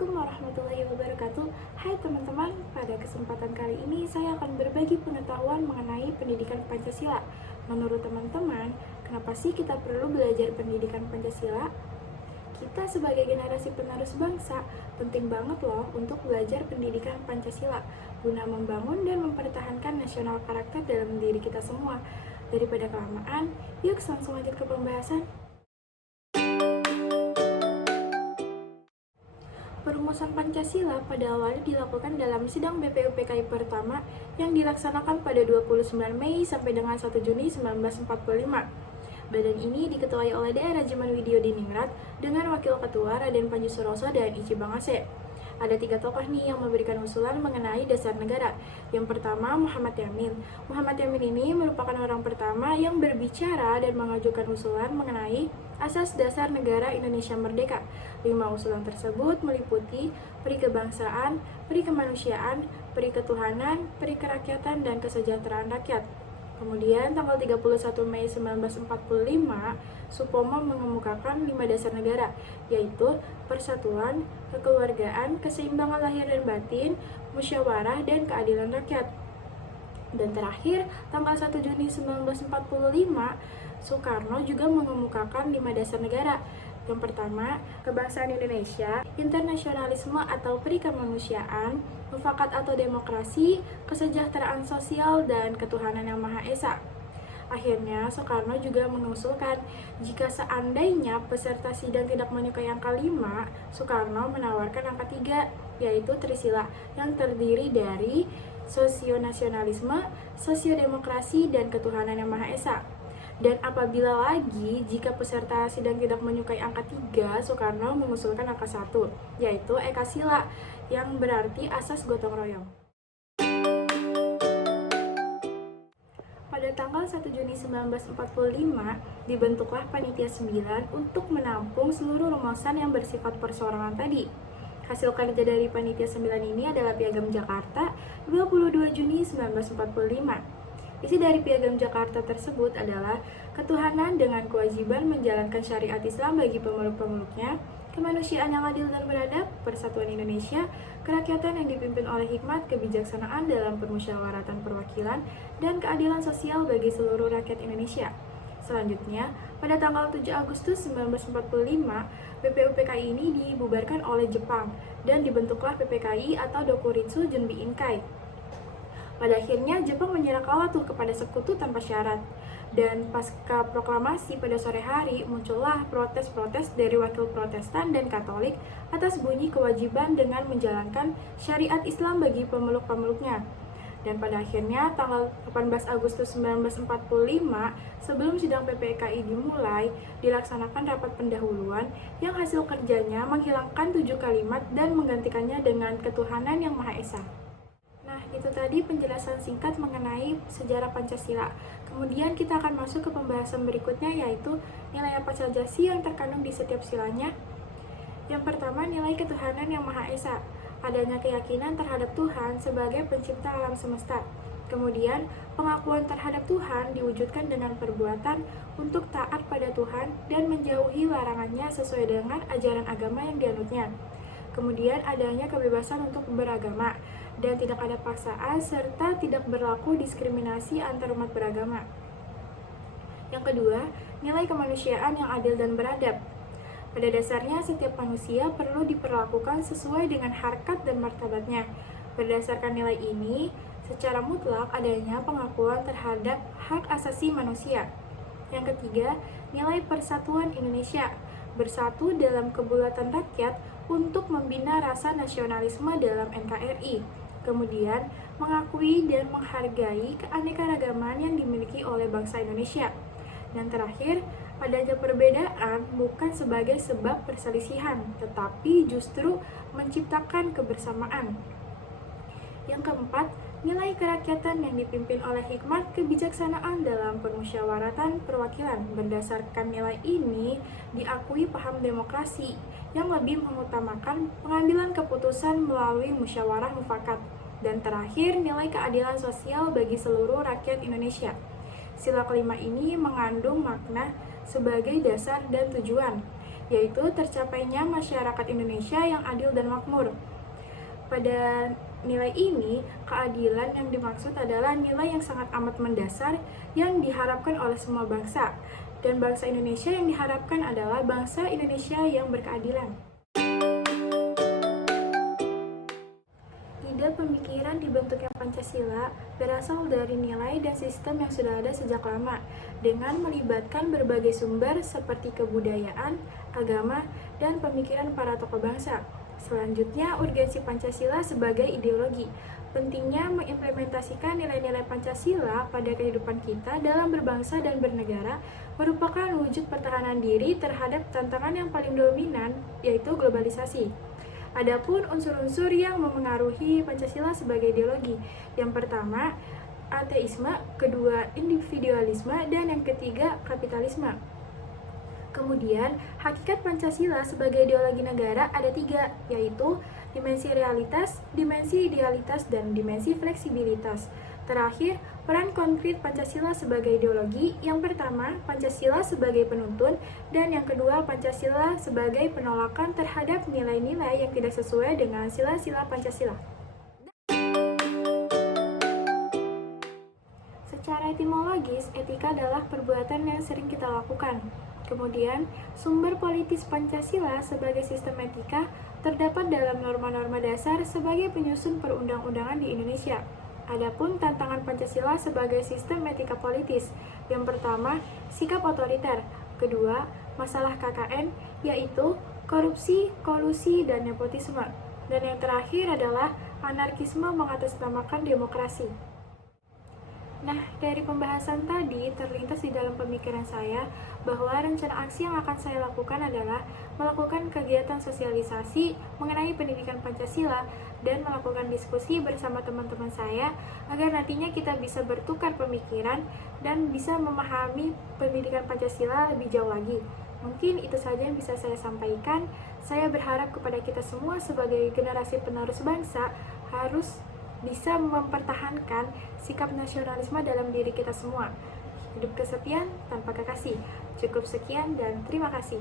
Assalamualaikum warahmatullahi wabarakatuh. Hai teman-teman, pada kesempatan kali ini saya akan berbagi pengetahuan mengenai pendidikan Pancasila. Menurut teman-teman, kenapa sih kita perlu belajar pendidikan Pancasila? Kita sebagai generasi penerus bangsa, penting banget loh untuk belajar pendidikan Pancasila guna membangun dan mempertahankan nasional karakter dalam diri kita semua. Daripada kelamaan, yuk langsung lanjut ke pembahasan. Perumusan Pancasila pada awalnya dilakukan dalam sidang BPUPKI pertama yang dilaksanakan pada 29 Mei sampai dengan 1 Juni 1945. Badan ini diketuai oleh DR Rajiman Widyodiningrat dengan Wakil Ketua Raden Panji Suroso dan Ichi Bangase. Ada 3 tokoh nih yang memberikan usulan mengenai dasar negara. Yang pertama, Muhammad Yamin. Muhammad Yamin ini merupakan orang pertama yang berbicara dan mengajukan usulan mengenai Asas Dasar Negara Indonesia Merdeka. 5 usulan tersebut meliputi peri kebangsaan, peri kemanusiaan, peri ketuhanan, peri kerakyatan, dan kesejahteraan rakyat. Kemudian tanggal 31 Mei 1945, Supomo mengemukakan 5 dasar negara, yaitu persatuan, kekeluargaan, keseimbangan lahir dan batin, musyawarah, dan keadilan rakyat. Dan terakhir, tanggal 1 Juni 1945, Soekarno juga mengemukakan 5 dasar negara. Yang pertama, kebangsaan Indonesia, internasionalisme atau peri kemanusiaan, mufakat atau demokrasi, kesejahteraan sosial, dan ketuhanan yang Maha Esa. Akhirnya, Soekarno juga mengusulkan jika seandainya peserta sidang tidak menyukai angka 5, Soekarno menawarkan angka 3, yaitu Trisila, yang terdiri dari sosionasionalisme, sosiodemokrasi, dan ketuhanan yang Maha Esa. Dan apabila lagi jika peserta sidang tidak menyukai angka 3, Soekarno mengusulkan angka 1, yaitu Ekasila, yang berarti asas gotong royong. Pada tanggal 1 Juni 1945, dibentuklah Panitia 9 untuk menampung seluruh rumusan yang bersifat perseorangan tadi. Hasil kerja dari Panitia 9 ini adalah Piagam Jakarta 22 Juni 1945. Isi dari Piagam Jakarta tersebut adalah ketuhanan dengan kewajiban menjalankan syariat Islam bagi pemeluk-pemeluknya, kemanusiaan yang adil dan beradab, persatuan Indonesia, kerakyatan yang dipimpin oleh hikmat, kebijaksanaan dalam permusyawaratan perwakilan, dan keadilan sosial bagi seluruh rakyat Indonesia. Selanjutnya, pada tanggal 7 Agustus 1945, BPUPKI ini dibubarkan oleh Jepang dan dibentuklah PPKI atau Dokuritsu Junbi Inkai. Pada akhirnya, Jepang menyerah kalah tuh kepada sekutu tanpa syarat. Dan pasca proklamasi pada sore hari, muncullah protes-protes dari wakil Protestan dan Katolik atas bunyi kewajiban dengan menjalankan syariat Islam bagi pemeluk-pemeluknya. Dan pada akhirnya, tanggal 18 Agustus 1945, sebelum sidang PPKI dimulai, dilaksanakan rapat pendahuluan yang hasil kerjanya menghilangkan 7 kalimat dan menggantikannya dengan ketuhanan yang Maha Esa. Nah, itu tadi penjelasan singkat mengenai sejarah Pancasila. Kemudian kita akan masuk ke pembahasan berikutnya, yaitu nilai apa saja sih yang terkandung di setiap silanya. Yang pertama, nilai ketuhanan yang Maha Esa. Adanya keyakinan terhadap Tuhan sebagai pencipta alam semesta. Kemudian, pengakuan terhadap Tuhan diwujudkan dengan perbuatan untuk taat pada Tuhan dan menjauhi larangannya sesuai dengan ajaran agama yang dianutnya. Kemudian, adanya kebebasan untuk beragama dan tidak ada paksaan serta tidak berlaku diskriminasi antar umat beragama. Yang kedua, nilai kemanusiaan yang adil dan beradab. Pada dasarnya, setiap manusia perlu diperlakukan sesuai dengan harkat dan martabatnya. Berdasarkan nilai ini, secara mutlak adanya pengakuan terhadap hak asasi manusia. Yang ketiga, nilai persatuan Indonesia. Bersatu dalam kebulatan rakyat untuk membina rasa nasionalisme dalam NKRI. Kemudian, mengakui dan menghargai keanekaragaman yang dimiliki oleh bangsa Indonesia. Dan terakhir, adanya perbedaan bukan sebagai sebab perselisihan, tetapi justru menciptakan kebersamaan. Yang keempat, nilai kerakyatan yang dipimpin oleh hikmat kebijaksanaan dalam permusyawaratan perwakilan. Berdasarkan nilai ini, diakui paham demokrasi yang lebih mengutamakan pengambilan keputusan melalui musyawarah mufakat. Dan terakhir, nilai keadilan sosial bagi seluruh rakyat Indonesia. Sila kelima ini mengandung makna sebagai dasar dan tujuan. yaitu tercapainya masyarakat Indonesia yang adil dan makmur. Pada nilai ini, keadilan yang dimaksud adalah nilai yang sangat amat mendasar yang diharapkan oleh semua bangsa. Dan bangsa Indonesia yang diharapkan adalah bangsa Indonesia yang berkeadilan. Ide pemikiran dibentuknya Pancasila berasal dari nilai dan sistem yang sudah ada sejak lama, dengan melibatkan berbagai sumber seperti kebudayaan, agama, dan pemikiran para tokoh bangsa. Selanjutnya, urgensi Pancasila sebagai ideologi. Pentingnya mengimplementasikan nilai-nilai Pancasila pada kehidupan kita dalam berbangsa dan bernegara merupakan wujud pertahanan diri terhadap tantangan yang paling dominan, yaitu globalisasi. Adapun unsur-unsur yang memengaruhi Pancasila sebagai ideologi, yang pertama, ateisme, kedua, individualisme, dan yang ketiga, kapitalisme. Kemudian, hakikat Pancasila sebagai ideologi negara ada 3, yaitu dimensi realitas, dimensi idealitas, dan dimensi fleksibilitas. Terakhir, peran konkret Pancasila sebagai ideologi, yang pertama, Pancasila sebagai penuntun, dan yang kedua, Pancasila sebagai penolakan terhadap nilai-nilai yang tidak sesuai dengan sila-sila Pancasila. Secara etimologis, etika adalah perbuatan yang sering kita lakukan. Kemudian, sumber politis Pancasila sebagai sistem etika terdapat dalam norma-norma dasar sebagai penyusun perundang-undangan di Indonesia. Adapun tantangan Pancasila sebagai sistem etika politis, yang pertama, sikap otoriter, kedua, masalah KKN, yaitu korupsi, kolusi, dan nepotisme, dan yang terakhir adalah anarkisme mengatasnamakan demokrasi. Nah, dari pembahasan tadi terlintas di dalam pemikiran saya bahwa rencana aksi yang akan saya lakukan adalah melakukan kegiatan sosialisasi mengenai pendidikan Pancasila dan melakukan diskusi bersama teman-teman saya agar nantinya kita bisa bertukar pemikiran dan bisa memahami pendidikan Pancasila lebih jauh lagi. Mungkin itu saja yang bisa saya sampaikan. Saya berharap kepada kita semua sebagai generasi penerus bangsa harus bisa mempertahankan sikap nasionalisme dalam diri kita semua. Hidup kesepian tanpa kekasih. Cukup sekian dan terima kasih.